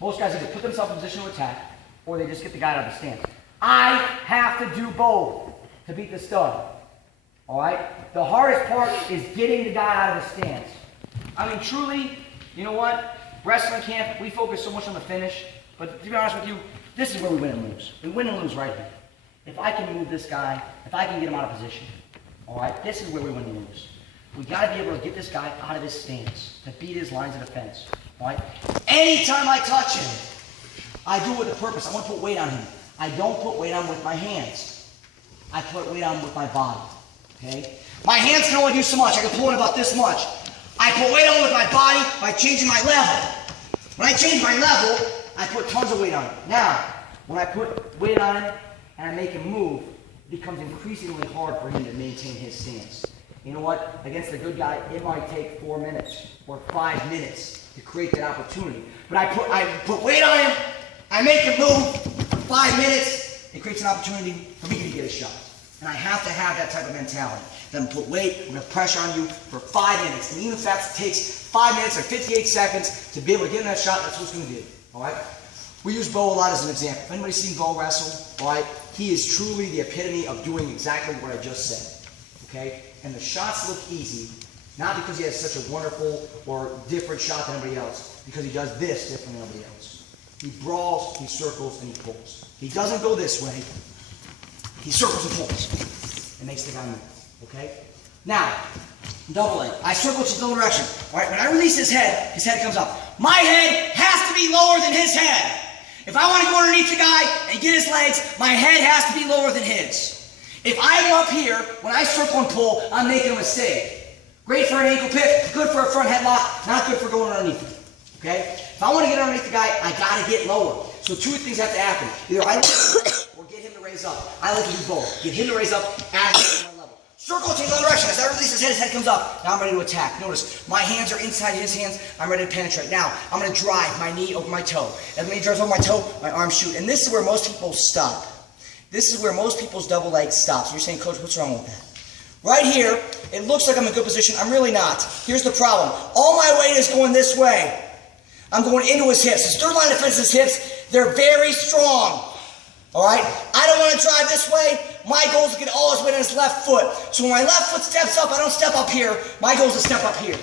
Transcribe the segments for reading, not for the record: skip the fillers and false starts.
Most guys either put themselves in position to attack, or they just get the guy out of the stance. I have to do both to beat the stud. All right? The hardest part is getting the guy out of the stance. I mean, truly, you know what? Wrestling camp, we focus so much on the finish, but to be honest with you, this is where we win and lose. We win and lose right here. If I can move this guy, if I can get him out of position, all right, this is where we win and lose. We got to be able to get this guy out of his stance, to beat his lines of defense, all right? Anytime I touch him, I do it with a purpose. I want to put weight on him. I don't put weight on with my hands. I put weight on with my body, okay? My hands can only do so much. I can pull in about this much. I put weight on with my body by changing my level. When I change my level, I put tons of weight on it. Now, when I put weight on him and I make him move, it becomes increasingly hard for him to maintain his stance. You know what? Against a good guy, it might take 4 minutes or 5 minutes to create that opportunity. But I put weight on him, I make him move for 5 minutes, it creates an opportunity for me to get a shot. And I have to have that type of mentality. Then put weight, I'm going to pressure on you for 5 minutes. And even if that takes 5 minutes or 58 seconds to be able to get in that shot, that's what it's going to do. All right? We use Bo a lot as an example. If anybody's seen Bo wrestle, all right, he is truly the epitome of doing exactly what I just said. Okay? And the shots look easy, not because he has such a wonderful or different shot than everybody else, because he does this different than everybody else. He brawls, he circles, and he pulls. He doesn't go this way. He circles and pulls. It makes the guy move. Okay? Now, double leg. I circle to the direction. All right? When I release his head comes up. My head has to be lower than his head. If I want to go underneath the guy and get his legs, my head has to be lower than his. If I'm up here, when I circle and pull, I'm making a mistake. Great for an ankle pick, good for a front headlock, not good for going underneath him. Okay? If I want to get underneath the guy, I got to get lower. So two things have to happen. Either I or get him to raise up. I like to do both. Get him to raise up as my level. Circle change the direction. As I release his head comes up. Now I'm ready to attack. Notice, my hands are inside his hands. I'm ready to penetrate. Now, I'm going to drive my knee over my toe. As my knee drives over my toe, my arm shoot. And this is where most people stop. This is where most people's double leg stops. You're saying, Coach, what's wrong with that? Right here, it looks like I'm in a good position. I'm really not. Here's the problem. All my weight is going this way. I'm going into his hips. His third line of defense is his hips. They're very strong. All right? I don't want to drive this way. My goal is to get all his weight on his left foot. So when my left foot steps up, I don't step up here. My goal is to step up here.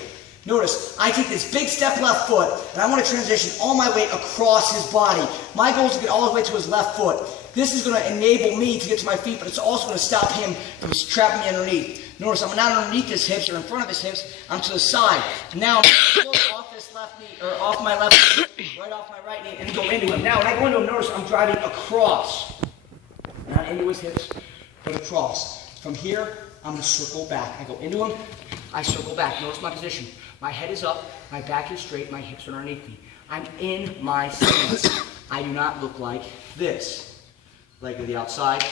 Notice, I take this big step left foot, and I want to transition all my weight across his body. My goal is to get all the way to his left foot. This is going to enable me to get to my feet, but it's also going to stop him from trapping me underneath. Notice, I'm not underneath his hips or in front of his hips. I'm to the side. And now I'm off this left knee, or off my left knee, right off my right knee, and go into him. Now, when I go into him, notice I'm driving across. Not into his hips, but across. From here, I'm going to circle back. I go into him, I circle back. Notice my position. My head is up, my back is straight, my hips are underneath me. I'm in my stance. I do not look like this. Leg to the outside,